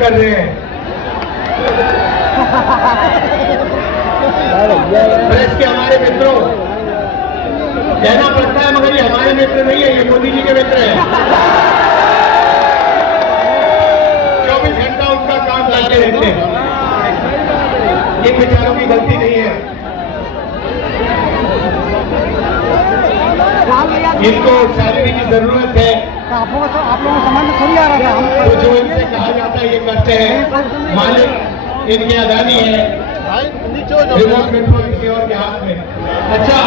कर रहे हैं। प्रेस के हमारे मित्रों, कहना पड़ता है मगर ये हमारे मित्र नहीं है, ये मोदी जी के मित्र हैं। 24 घंटा उनका काम करते रहते हैं, इन बेचारों की गलती नहीं है। इनको सैलरी की जरूरत है, आप लोगों को समझ में थोड़ी आ रहा था। तो जो इनसे कहा जाता है ये करते हैं। मालिक इनके अदानी है, रिमोट कंट्रोल किसी और के हाथ में। अच्छा,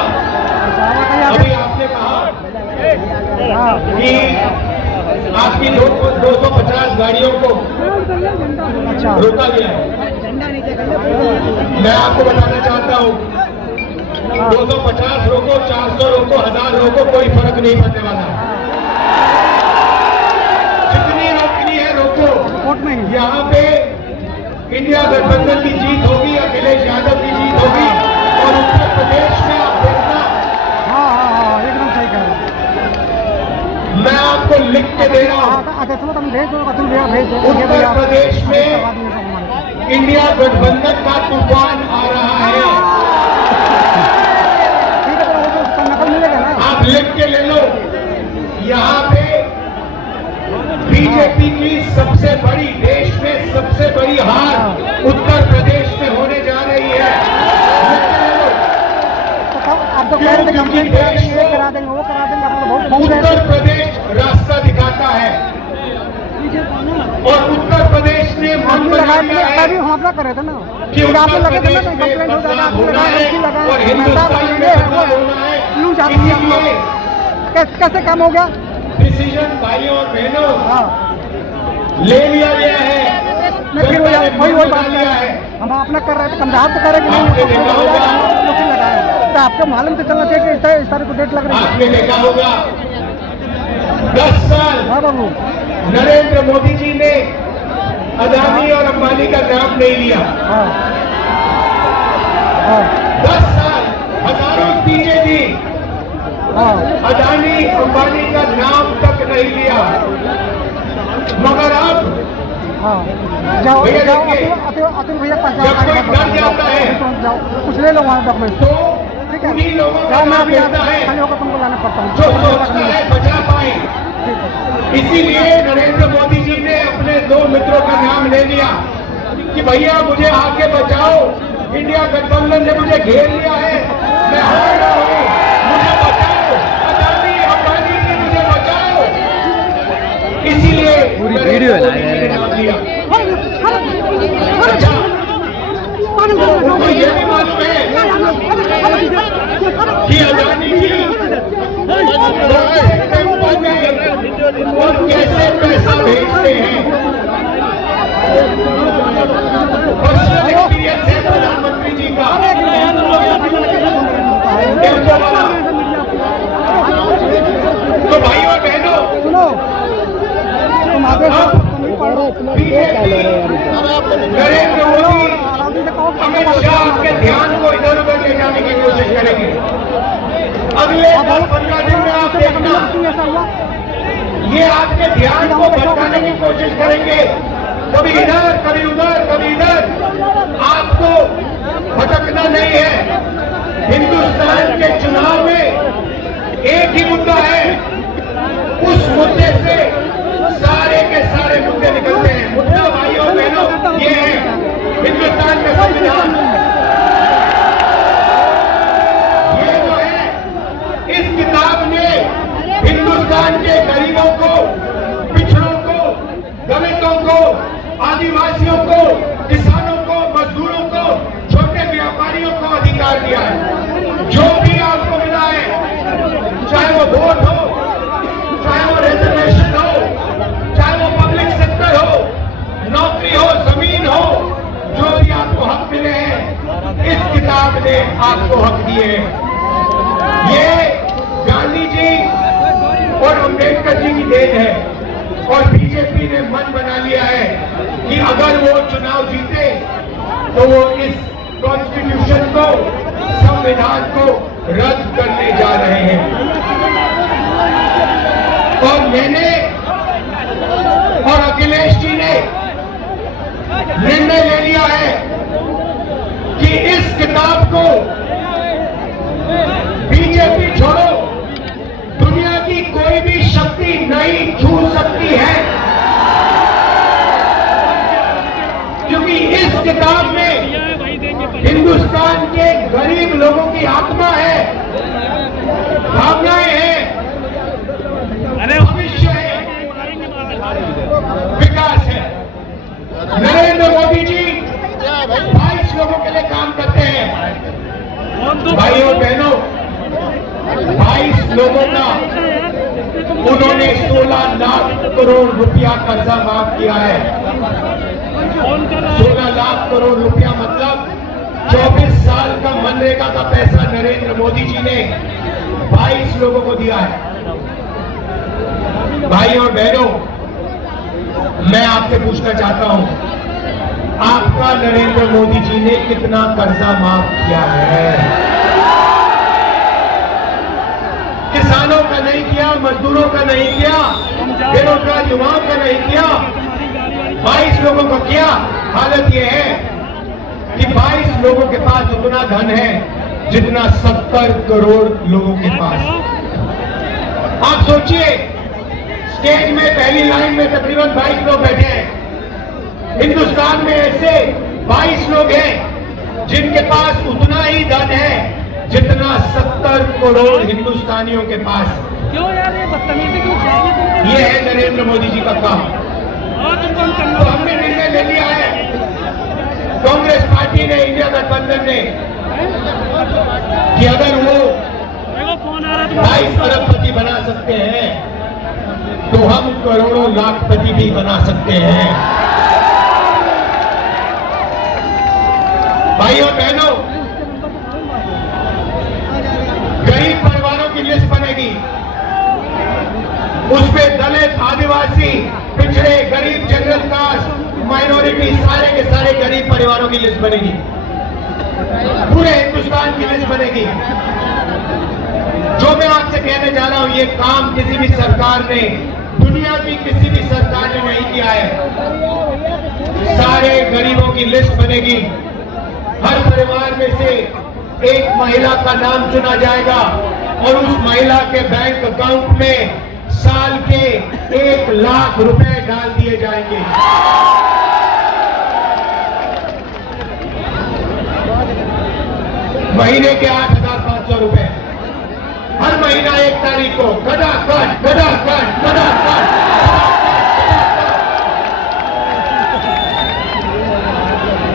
अभी आपने कहा कि आपकी 250 गाड़ियों को रोका गया है। मैं आपको बताना चाहता हूँ, 250 रोको, 400 रोको, 1000 रोको, कोई फर्क नहीं पड़ने वाला। जितनी रोकनी है रोको। यहाँ पे इंडिया गठबंधन की जीत होगी, अखिलेश यादव की जीत होगी। और उत्तर प्रदेश में आप देखना, एकदम सही कह रहे हैं। मैं आपको लिख के दे रहा हूँ, उत्तर प्रदेश में इंडिया गठबंधन का तूफान आ रहा है। आप लिख के ले लो, यहाँ पे बीजेपी की सबसे बड़ी, देश में सबसे बड़ी हार उत्तर प्रदेश में होने जा रही है। आप तो कह रहे थे कंप्लेंट करा देंगे, वो करा देंगे, उत्तर प्रदेश रास्ता दिखाता है और उत्तर प्रदेश ने मन बना लिया है। हम अपना कर रहे थे ना कि उत्तर प्रदेश में बदलाव होना है और हिंदुस्तान में बदलाव होना है। इसीलिए कैसे काम हो गया? डिसीजन भाइयों और बहनों ले लिया गया है, वही बात लिया है। हम अपना कर रहे थे, कंधार तो करे कि नहीं, तो आपको मालूम तो चलना चाहिए कि इस तारीख को डेट लग रही है। आपने देखा होगा 10 साल नरेंद्र मोदी जी ने अदानी और अंबानी का नाम नहीं लिया। 10 साल हजारों चीजें दी, अदानी अंबानी का नाम तक नहीं लिया। मगर अब भैया देखिए, अतुल भैया जब कोई डर जाता है कुछ ले लो वहाँ डॉक्यूमेंट, तो उन्हीं लोगों का नाम लेता है तुमको लाना पड़ता है जो सोचता है बचा पाए। इसीलिए नरेंद्र मोदी जी ने अपने 2 मित्रों का नाम ले लिया कि भैया मुझे आके बचाओ, इंडिया गठबंधन ने मुझे घेर लिया है, मैं हार रहा हूँ, मुझे बचाओ, अदानी अंबानी जी मुझे बचाओ। इसीलिए पूरी वीडियो नाम लिया। अच्छा, उनको ये भी मालूम है कि अदानी जी और कैसे पैसा भेजते हैं। पर्सनल एक्सपीरियंस है प्रधानमंत्री जी का। तो भाइयों और बहनों, सुनो, नरेंद्र मोदी अमित शाह के ध्यान को इधर उधर ले जाने की कोशिश करेंगे। अगले 10-15 दिन में आप देखना, ये आपके ध्यान को भटकाने की कोशिश करेंगे, कभी इधर कभी उधर कभी इधर। आपको भटकना नहीं है। हिंदुस्तान के चुनाव में एक ही मुद्दा है, उस मुद्दे से सारे के सारे मुद्दे निकलते हैं। मुद्दा भाइयों बहनों ये है हिंदुस्तान का संविधान। ये जो है, इस किताब ने हिंदुस्तान के गरीबों को, पिछड़ों को, दलितों को, आदिवासियों को, किसानों को, मजदूरों को, छोटे व्यापारियों को अधिकार दिया है। जो भी आपको मिला है, चाहे वो वोट हो, चाहे वो रिजर्वेशन हो, चाहे वो पब्लिक सेक्टर हो, नौकरी हो, जमीन हो, जो भी आपको हक मिले हैं, इस किताब ने आपको हक दिए हैं। ये गांधी जी और अम्बेडकर जी की देन है। और बीजेपी ने मन बना लिया है कि अगर वो चुनाव जीते तो वो इस कॉन्स्टिट्यूशन को, संविधान को रद्द करने जा रहे हैं। और मैंने और अखिलेश जी ने को बीजेपी छोड़ो, दुनिया की कोई भी शक्ति नहीं छू सकती है, क्योंकि इस किताब में हिंदुस्तान के गरीब लोगों की आत्मा है, भावनाएं हैं, भविष्य है, विकास है। नरेंद्र मोदी जी 22 लोगों के लिए काम करते हैं। भाइयों बहनों, 22 लोगों का उन्होंने 16 लाख करोड़ रुपया कर्जा माफ किया है। 16 लाख करोड़ रुपया मतलब 24 साल का मनरेगा का पैसा नरेंद्र मोदी जी ने 22 लोगों को दिया है। भाइयों और बहनों, मैं आपसे पूछना चाहता हूं, आपका नरेंद्र मोदी जी ने कितना कर्जा माफ किया है? किसानों का नहीं किया, मजदूरों का नहीं किया, बेरोजगार युवाओं का नहीं किया, 22 लोगों को किया। हालत यह है कि 22 लोगों के पास उतना धन है जितना 70 करोड़ लोगों के पास। आप सोचिए, स्टेज में पहली लाइन में तकरीबन 22 लोग बैठे हैं। हिंदुस्तान में ऐसे 22 लोग हैं जिनके पास उतना ही धन है जितना 70 करोड़ हिंदुस्तानियों के पास। क्यों यार ये बदतमीजी क्यों चाहिए? ये है नरेंद्र मोदी जी का काम। तो हमने निर्णय ले लिया है, कांग्रेस पार्टी ने, इंडिया गठबंधन ने, कि अगर वो 22 अरबपति बना सकते हैं तो हम करोड़ों लाखपति भी बना सकते हैं। भाइयों बहनों, गरीब परिवारों की लिस्ट बनेगी, उसमें दलित, आदिवासी, पिछड़े, गरीब, जनरल कास्ट, माइनॉरिटी, सारे के सारे गरीब परिवारों की लिस्ट बनेगी। पूरे हिंदुस्तान की लिस्ट बनेगी। जो मैं आपसे कहने जा रहा हूं, ये काम किसी भी सरकार ने, दुनिया की किसी भी सरकार ने नहीं किया है। सारे गरीबों की लिस्ट बनेगी। हर परिवार में से एक महिला का नाम चुना जाएगा और उस महिला के बैंक अकाउंट में साल के 1 लाख रुपए डाल दिए जाएंगे। महीने के 8,500 रुपए हर महीना 1 तारीख को कदाकट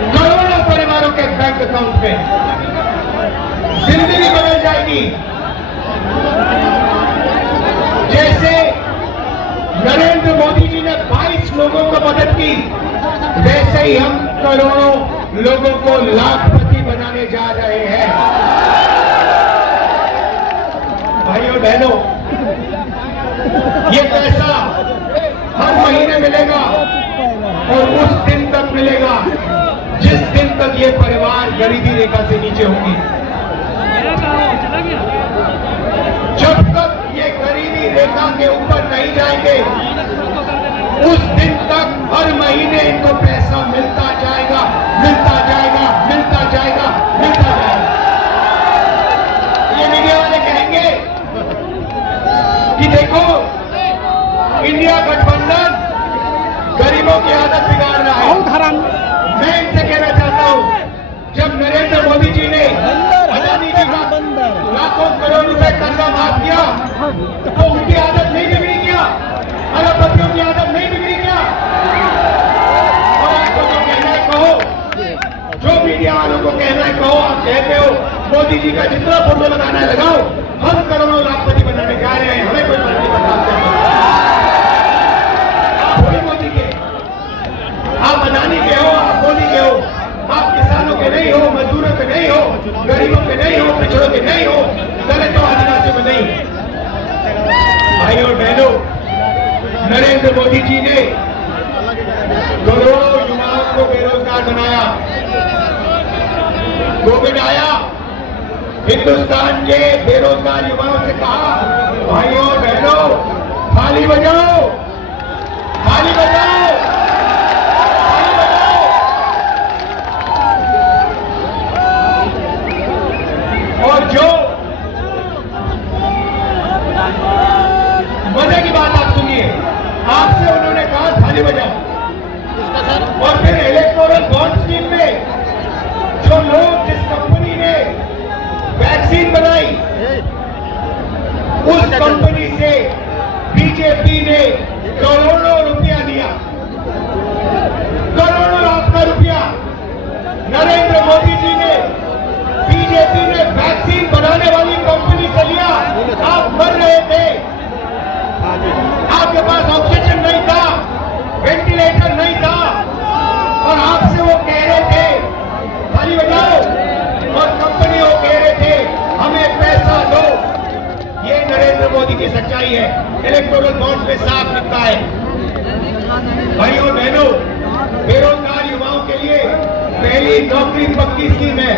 करोड़ों परिवारों के बैंक अकाउंट में। जिंदगी बदल जाएगी। जैसे नरेंद्र मोदी जी ने 22 लोगों को मदद की, वैसे ही हम करोड़ों लोगों को लाखपति बनाने जा रहे हैं। भाइयों बहनों, ये पैसा हर महीने मिलेगा और उस दिन तक मिलेगा जिस दिन तक ये परिवार गरीबी रेखा से नीचे होंगे। जब तक ये गरीबी रेखा के ऊपर नहीं जाएंगे, उस दिन तक हर महीने इनको पैसा मिलता जाएगा, मिलता जाएगा, मिलता जाएगा, मिलता जाएगा। ये मीडिया वाले कहेंगे कि देखो, इंडिया गठबंधन गरीबों की आदत बिगाड़ रहा है। मैं इनसे कहना चाहता हूं, जब नरेंद्र मोदी जी ने अदानी जी का लाखों करोड़ रुपए कर्जा माफ किया तो उनकी आदत नहीं बिगड़ी क्या? अरबपतियों की आदत नहीं बिगड़ी क्या? और आपको जो कहना है कहो, जो मीडिया वालों को कहना है कहो। आप कहते हो मोदी जी का जितना फोटो लगाना है लगाओ, हम करोड़ों लाखपति बनाने जा रहे हैं, हमें कोई फर्क नहीं पड़ता। आप वही मोदी के, आप अदानी के हो, आप मोदी के हो, आप किसानों के नहीं हो, मजदूरों के नहीं हो, गरीबों के नहीं हो, पिछड़ों के नहीं हो, दलितों, आदिवासियों के नहीं। भाइयों और बहनों, नरेंद्र मोदी जी ने करोड़ों युवाओं को बेरोजगार बनाया। कोविड आया, हिंदुस्तान के बेरोजगार युवाओं से कहा, भाइयों और बहनों, थाली बजाओ, थाली बजाओ। आपके पास ऑक्सीजन नहीं था, वेंटिलेटर नहीं था, और आपसे वो कह रहे थे खाली बजाओ, और कंपनियों कह रहे थे हमें पैसा दो। ये नरेंद्र मोदी की सच्चाई है। इलेक्टोरल बॉन्ड में साफ लिखा है। भाइयों और बहनों, बेरोजगार युवाओं के लिए पहली नौकरी पक्की स्कीम है।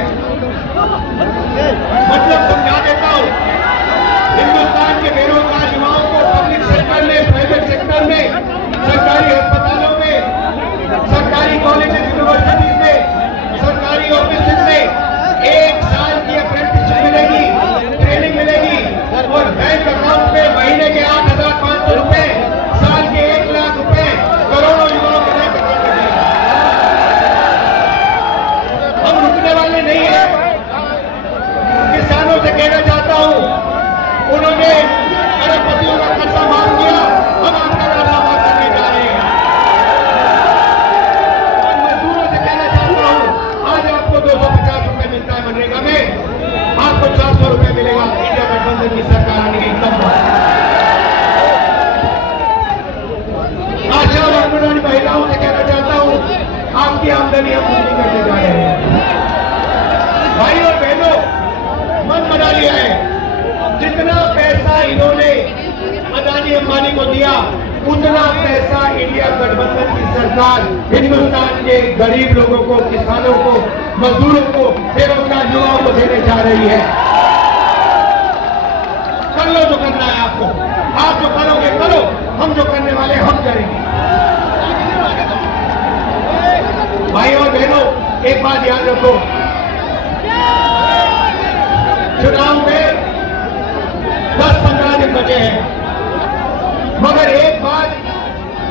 मतलब समझा देता हूं, हिंदुस्तान के बेरोजगार युवाओं को पब्लिक सेक्टर में, प्राइवेट सेक्टर में, सरकारी अस्पतालों में, सरकारी कॉलेजेस, यूनिवर्सिटीज में, सरकारी ऑफिस में 1 साल की अप्रेंटिसशिप मिलेगी, ट्रेनिंग मिलेगी, और बैंक अकाउंट में महीने के 8,500 रुपए, साल के 1 लाख रुपए करोड़ों युवाओं के बैंक अकाउंट में मिलेंगे। हम रुकने वाले नहीं है। किसानों से कहना चाहता हूं, उन्होंने अरबपतियों का कर्जा माफ किया, हम आपका कर्जा माफ करने जा रहे हैं। और मजदूरों से कहना चाहता हूं, आज आपको 250 रुपए मिलता है मनरेगा में, आपको 400 रुपए मिलेगा इंडिया गठबंधन की सरकार आने के एकदम बाद। आशा और अंगनवाड़ी महिलाओं से कहना चाहता हूं, आपकी आमदनी हम पूरी करने जा रहे हैं। भाई और बहनों, मन बना लिया है। जितना पैसा इन्होंने अदानी अंबानी को दिया, उतना पैसा इंडिया गठबंधन की सरकार हिंदुस्तान के गरीब लोगों को, किसानों को, मजदूरों को, बेरोजगार युवाओं को देने जा रही है। कर लो जो करना है आपको, आप जो करोगे करो, हम जो करने वाले हम करेंगे। भाई और बहनों, एक बात याद रखो, चुनाव में 10-15 दिन बचे हैं, मगर एक बात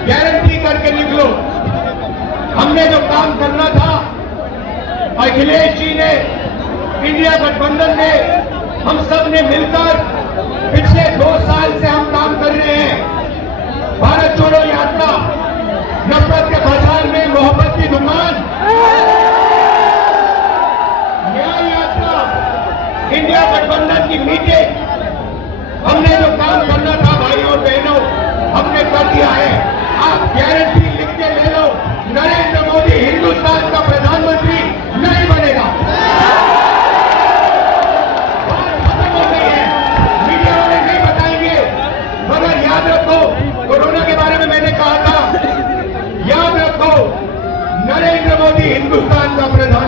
गारंटी करके लिख लो, हमने जो काम करना था, अखिलेश जी ने, इंडिया गठबंधन ने, हम सब ने मिलकर पिछले 2 साल से हम काम कर रहे हैं। भारत जोड़ो यात्रा, नफरत के बाजार में मोहब्बत की दुकान, न्याय यात्रा, इंडिया गठबंधन की मीटिंग, हमने जो काम करना था भाई और बहनों, हमने कर दिया है। आप गारंटी लिख के ले लो, नरेंद्र मोदी हिंदुस्तान का प्रधानमंत्री नहीं बनेगा। बात खत्म हो गई है, मीडिया वाले नहीं बताएंगे, मगर याद रखो, कोरोना के बारे में मैंने कहा था, याद रखो, नरेंद्र मोदी हिंदुस्तान का प्रधानमंत्री